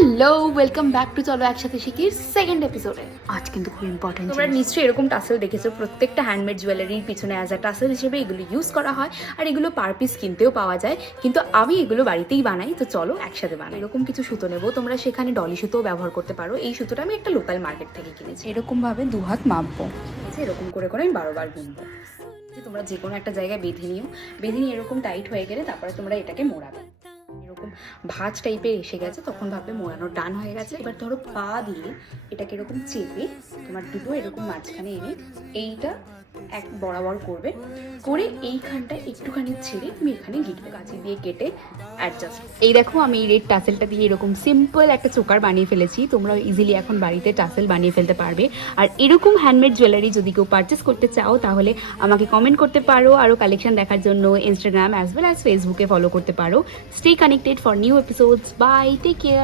Hello welcome back to চলো একসাথে শিখির second এপিসোডে। আজ কিন্তু খুব ইম্পর্টেন্ট। তোমরা নিশ্চয়ই এরকম টাসেল দেখেছো, প্রত্যেকটা হ্যান্ডমেড জুয়েলারির পিছনে অ্যাজ আ টাসেল হিসেবে এগুলো ইউজ করা হয়, আর এগুলো পার পিস কিনতেও পাওয়া যায়। কিন্তু আমি এগুলো বাড়িতেই বানাই, তো চলো একসাথে বানাই। এরকম কিছু সুতো নেবো, তোমরা সেখানে ডলি সুতোও ব্যবহার করতে পারো। এই সুতোটা আমি একটা লোকাল মার্কেট থেকে কিনেছি। এরকম ভাবে দু হাত মাপবো, এরকম করে করে আমি 12 বার গুনবো। তোমরা যে কোনো একটা জায়গায় বেঁধে নিও, বেঁধে নিয়ে এরকম টাইট হয়ে গেলে তারপরে তোমরা এটাকে মোড়াবে। এরকম ভাঁজ টাইপের এসে গেছে, তখন ভাববে মোড়ানো ডান হয়ে গেছে। এবার ধরো পা দিয়ে এটাকে এরকম চেপে তোমার দুটো এরকম মাঝখানে এনে এইটা এক বরাবর করবে, করে এইখানটায় একটুখানি ছেড়ে তুমি এখানে গিটবে, কাঁচি দিয়ে কেটে অ্যাডজাস্ট। এই দেখো আমি এই রেড টাসেলটা দিয়ে এরকম সিম্পল একটা চোকার বানিয়ে ফেলেছি। তোমরা ইজিলি এখন বাড়িতে টাসেল বানিয়ে ফেলতে পারবে। আর এরকম হ্যান্ডমেড জুয়েলারি যদি কেউ পারচেস করতে চাও তাহলে আমাকে কমেন্ট করতে পারো। আরও কালেকশন দেখার জন্য ইনস্টাগ্রাম অ্যাজ ওয়েল অ্যাজ ফেসবুকে ফলো করতে পারো। Stay connected for new episodes. Bye, take care.